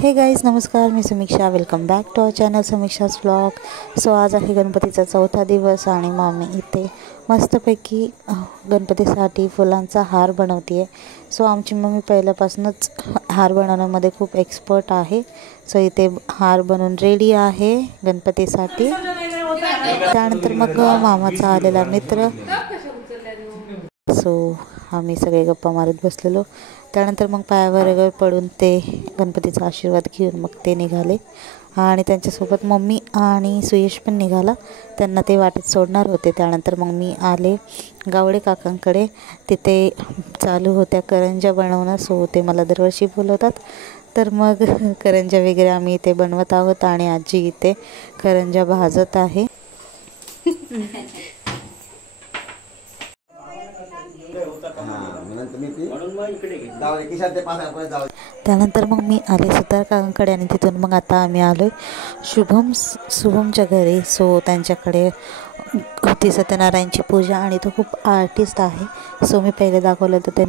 हे गाईज नमस्कार, मी Samiksha. Welcome back to our channel Samiksha's vlog. So आज आहे गणपतीचा चौथा दिवस आणि मामी इथे मस्तपैकी गणपतीसाठी फुलांचा हार बनवते आहे. सो आमची मम्मी पहिल्यापासूनच हार बनवण्यामध्ये खूप एक्सपर्ट आहे. सो इथे हार बनवून रेडी आहे गणपतीसाठी. त्यानंतर मग मामाचा आलेला मित्र. सो आम्ही सगळे गप्पा मारत बसलेलो. त्यानंतर मग पायावर वगैरे पडून ते गणपतीचा आशीर्वाद घेऊन मग ते निघाले आणि त्यांच्यासोबत मम्मी आणि सुयश पण निघाला. त्यांना ते वाटेत सोडणार होते. त्यानंतर मग मी आले गावडे काकांकडे. तिथे चालू होत्या करंज्या बनवणं. सो ते मला दरवर्षी बोलवतात. तर मग करंज्या वगैरे आम्ही इथे बनवत आहोत आणि आजी इथे करंज्या भाजत आहे. त्यानंतर मग मी आले सुतार काकांकडे आणि तिथून मग आता आम्ही आलो शुभमच्या घरी. सो त्यांच्याकडे होती सत्यनारायणची पूजा आणि तो खूप आर्टिस्ट आहे. सो मी पहिले दाखवलं तर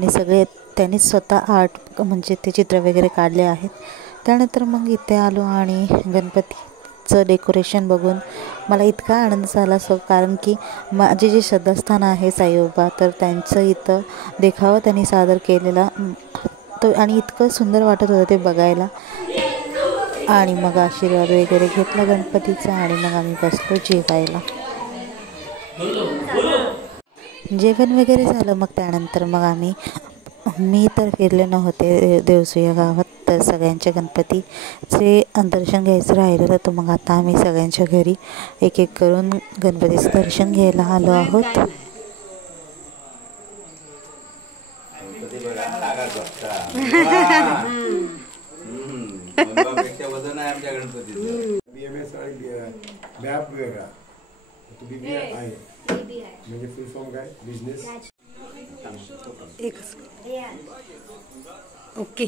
त्यांनीच स्वतः आर्ट म्हणजे ते चित्र वगैरे काढले आहेत. त्यानंतर मग इथे आलो आणि गणपतीचं डेकोरेशन बघून मला इतका आनंद झाला. सो कारण की माझे जे श्रद्धास्थान आहे साईबाबा, तर त्यांचं इथं देखावा त्यांनी सादर केलेला तो आणि इतकं सुंदर वाटत होतं ते बघायला. आणि मग आशीर्वाद वगैरे घेतला गणपतीचा आणि मग आम्ही बसलो जेवायला. जेवण वगैरे झालं. मग त्यानंतर मग मी तर फिरले नव्हते देवसुया गावात, तर सगळ्यांच्या गणपतीचे दर्शन घ्यायचं राहिलेलं. तर मग आता आम्ही सगळ्यांच्या घरी एक एक करून गणपतीचं दर्शन घ्यायला आलो आहोत. Okay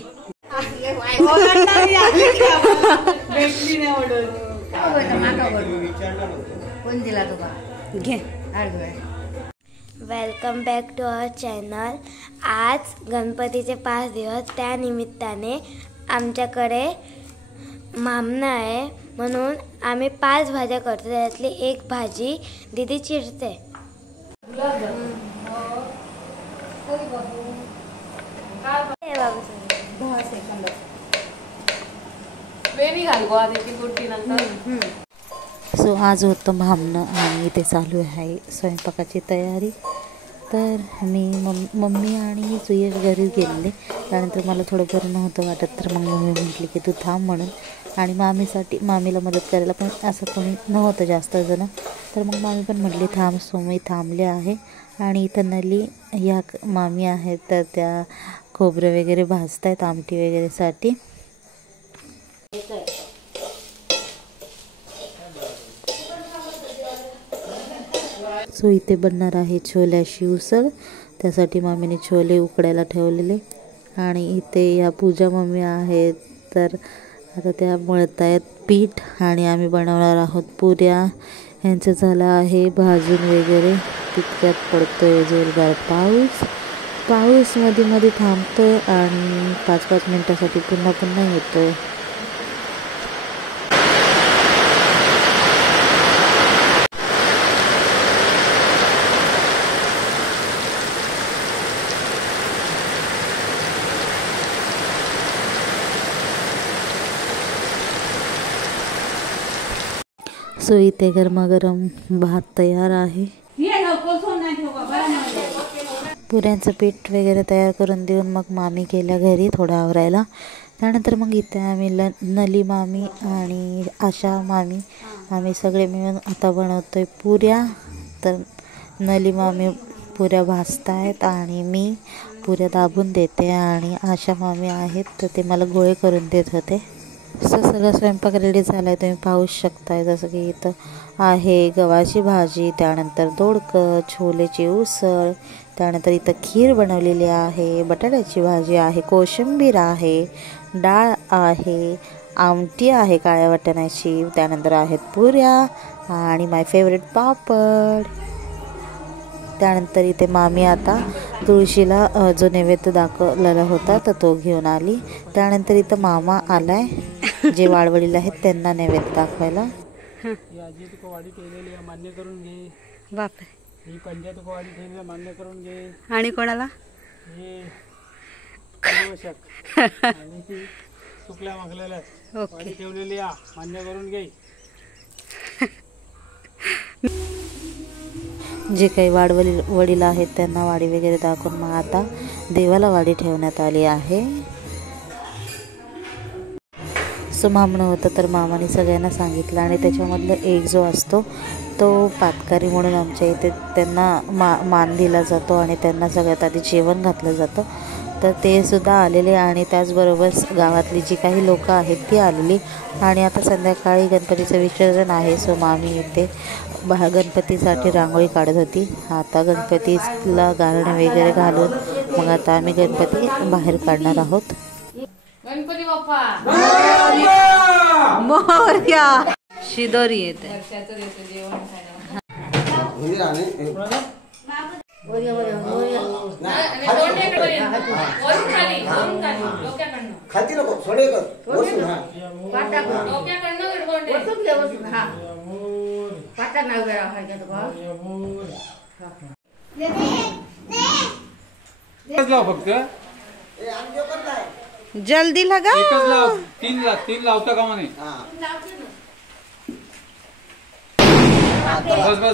welcome back to our channel. आज गणपतीचे 5 दिवस, त्या निमित्ताने आमच्याकडे मामणं आहे म्हणून आम्ही 5 भाज्या करतो. त्यातली एक भाजी दीदी चिरते. सो आज होतं मामणं आणि इथे चालू आहे स्वयंपाकाची तयारी. तर मी मम्मी आणि सुयश घरी गेलेले. त्यानंतर मला थोडं बरं नव्हतं वाटत, तर मग मम्मी म्हटली की तू थांब म्हणून. आणि मामीला मदत करायला पण असं कोणी नव्हतं जास्त जण, तर मग मामी पण म्हटली थांब. सो मी थांबले आहे. आणि इथं नली या मामी आहेत, तर त्या खोबरं वगैरे भाजत आहेत आमटी वगैरेसाठी. सो इथे बनणार आहे छोल्याची उसळ. त्यासाठी मामीने छोले उकडायला ठेवलेले. आणि इथे या पूजा मम्मी आहेत, तर आता त्या मळत आहेत पीठ आणि आम्ही बनवणार आहोत पुऱ्या. यांचं झालं आहे भाजून वगैरे. तितक्यात पडतोय जोरदार पाऊस मध्ये थांबतोय आणि 5-5 मिनिटासाठी पुन्हा येतोय. सो इथे गरमागरम भात तयार आहे. पुऱ्यांचं पीठ वगैरे तयार करून देऊन मग मामी गेल्या घरी थोडं आवरायला. त्यानंतर मग इथे आम्ही नली मामी आणि आशा मामी आम्ही सगळे मिळून आता बनवतोय पुऱ्या. तर नली मामी पुऱ्या भाजतायत आणि मी पुऱ्या दाबून देते आणि आशा मामी आहेत तर ते मला गोळे करून देत होते. सगळं स्वयंपाक रेडी झाला आहे, तुम्ही पाहूच शकताय. जसं की इथं आहे गव्हाची भाजी, त्यानंतर दोडकं, छोलेची उसळ, त्यानंतर इथं खीर बनवलेली आहे, बटाट्याची भाजी आहे, कोशिंबीर आहे, डाळ आहे, आमटी आहे काळ्या वाटाण्याची, त्यानंतर आहेत पुऱ्या आणि माय फेवरेट पापड. त्यानंतर इथे मामी आता तुळशीला जो नैवेद्य दाखवलेला होता तर तो घेऊन आली. त्यानंतर इथं मामा आलाय जे वाडवडील आहेत त्यांना नैवेद्य दाखवायला. आजी तुका वाडी ठेवलेली आहे, मान्य करून घे. बापरे. ही पंजा तुका वाडी ठेवलेली आहे, मान्य करून घे. आणि कोणाला? हे पर्यवेक्षक आणि ती चुकल्या मागलेल्या वाडी ठेवलेली आहे, मान्य करून घे. जे काही वडील आहेत त्यांना वाडी वगैरे दाखवून मग आता देवाला वाडी ठेवण्यात आली आहे. सो मामणं होतं तर मामाने सगळ्यांना सांगितलं आणि त्याच्यामधलं एक जो असतो तो पातकारी म्हणून आमच्या इथे त्यांना मान दिला जातो आणि त्यांना सगळ्यात आधी जेवण घातलं जातं. तर ते सुद्धा आलेले आणि त्याचबरोबर गावातली जी काही लोकं आहेत ती आलेली. आणि आता संध्याकाळी गणपतीचं विसर्जन आहे. सो मामी इथे गणपतीसाठी रांगोळी काढत होती. आता गणपतीला गारणं वगैरे घालून मग आता आम्ही गणपती बाहेर काढणार आहोत. गणपती बाप्पा मोरया. शिदोरी येते. खाती नको सोडे कर वरसून हा फक्त जल्दी लगा. एकच लाव, तीन लावता का म्हणे.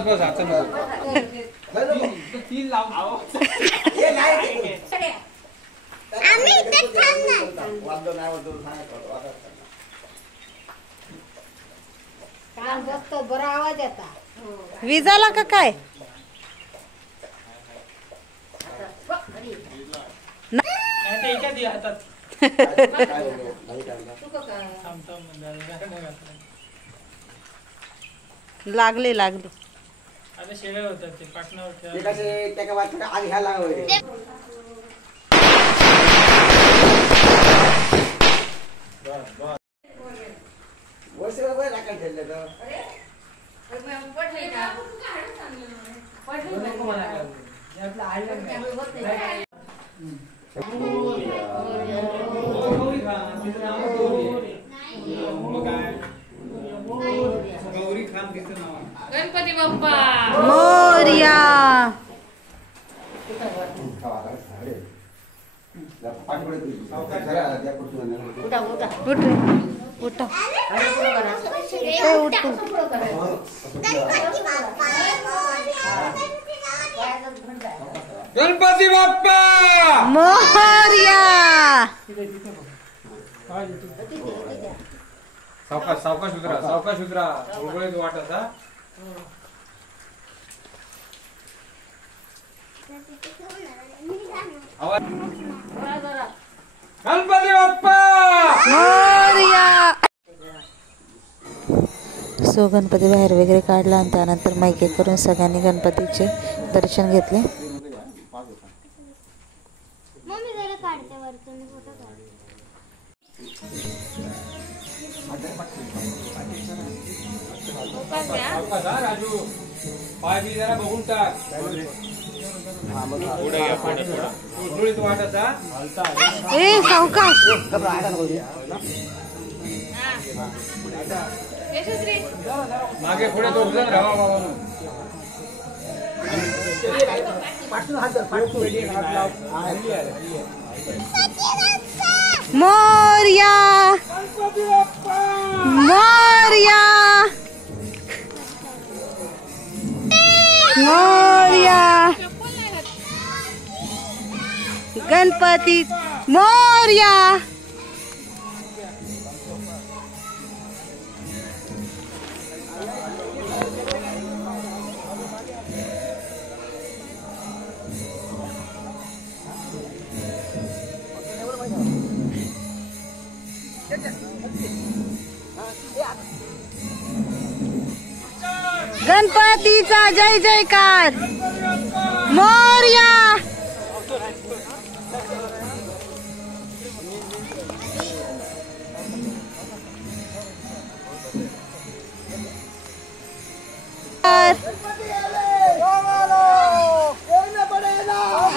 बस आता नको. तीन लाव. बरा आवाज येता. विजाला का काय? लागले आता शेळे होतात ते पाटणावर ठेवा. ते कसे त्या वाटलं आधी ह्याला वर्ष राखा ठेवलं तर गौरी खान तिचं नाव. गणपती बाप्पा मोरया. गणपती बाप्पा मोरया. सावकाश उतरा गुळगुळीत वाटत. हा गणपती बाप्पा मोरया. सो गणपती बाहेर वगैरे काढला आणि त्यानंतर माईक करून सगळ्यांनी गणपतीचे दर्शन घेतले. राजू पाय बी जरा बघून टाक. गुळगुळीत वाटायचा. ए सावकाश. मागे पुढे दोघ जण राहा बाबा. मोरया मोरया मोरया. गणपती मोरया. गणपतीचा जय जयकार. मोरया.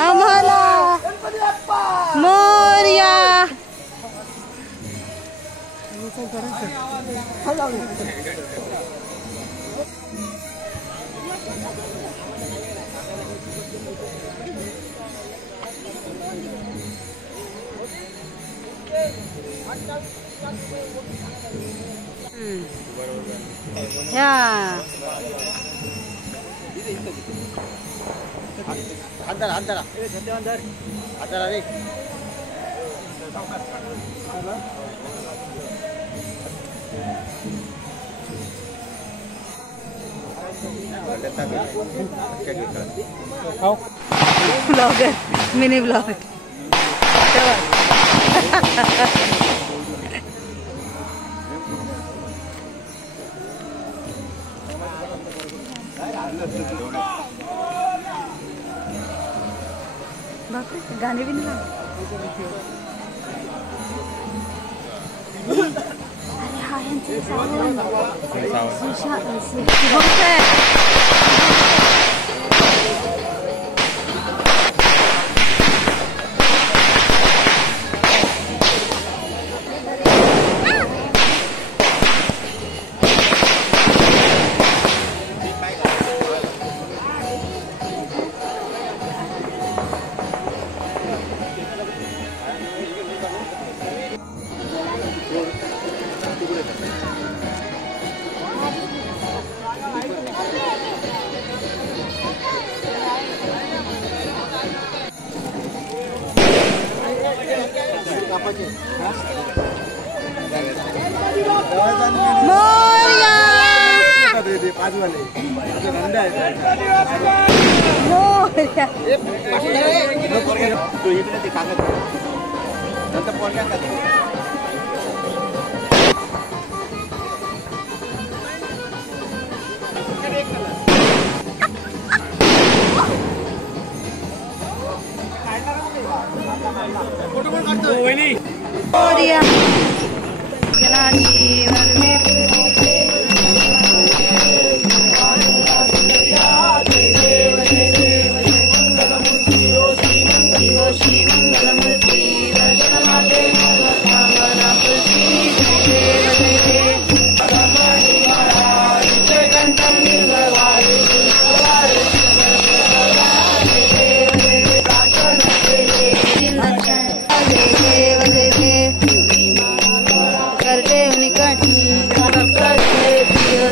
आम्हाला मोरया. ब्लॉगर मिनी ब्लॉगर बापरे गाणे भी नाही अरे हा यांचे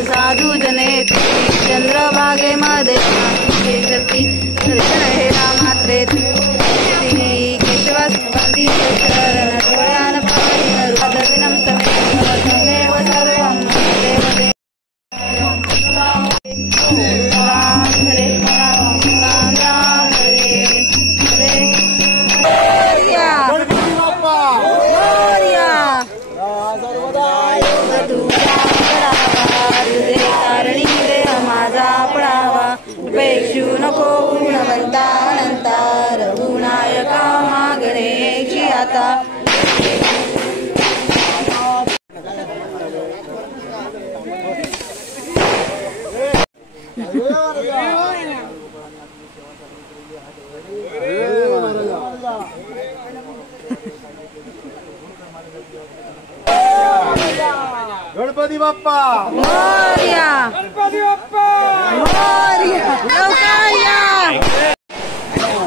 साधू जने चंद्रभागे मध्ये दर्शन हे रामात्रे केशवास दर्शनं तमेव सर्वं देवते हरे राम राम हरे हरे पेक्षू नको गुणवंता अनंता रघुनायका मागणेची आता गणपती बाप्पा मोरया गणपती बाप्पा मोरया लवकर या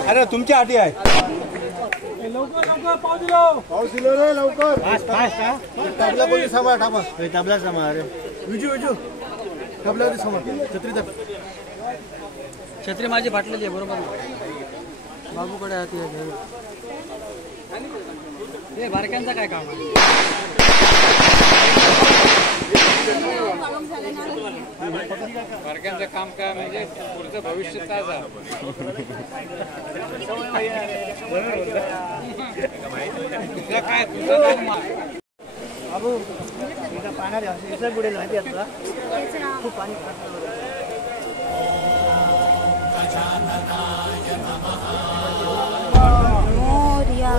अरे तुमच्या आठी आहे लवकर लवकर पाऊस दिलो रे लवकर तबला कोणी सांभाळ थांबा तबला सांभाळ अरे विजू विजू तबला सांभाळ छत्री माझी फाटलेली आहे बरोबर बाबूकडे हे बारक्यांचा काय काम आहे बारक्यांचं काम काय म्हणजे पुढचं भविष्य ताजा काय तुझं बाबू पाण्यात बुडेल माहिती आहे खूप पाणी मोरया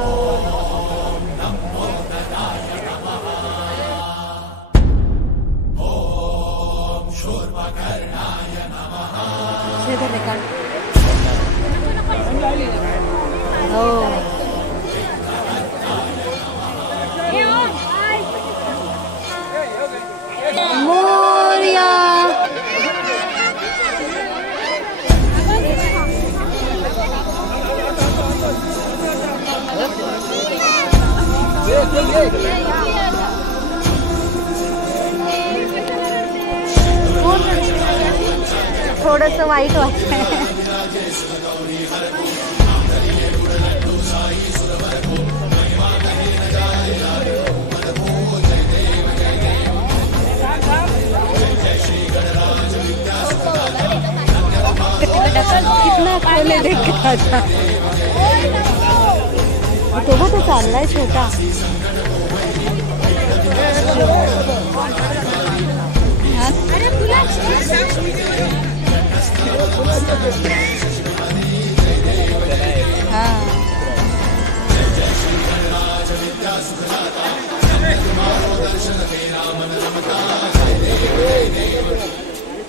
थोडंसं वाईट वाटतंय. कितना खोले देख तो चाललाय छोटा.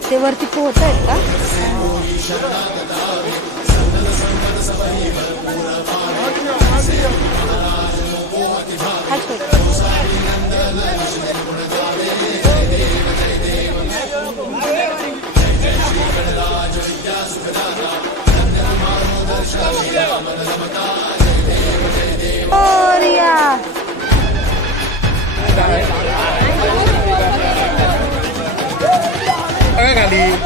ते वरती पोहोचत का? Kali.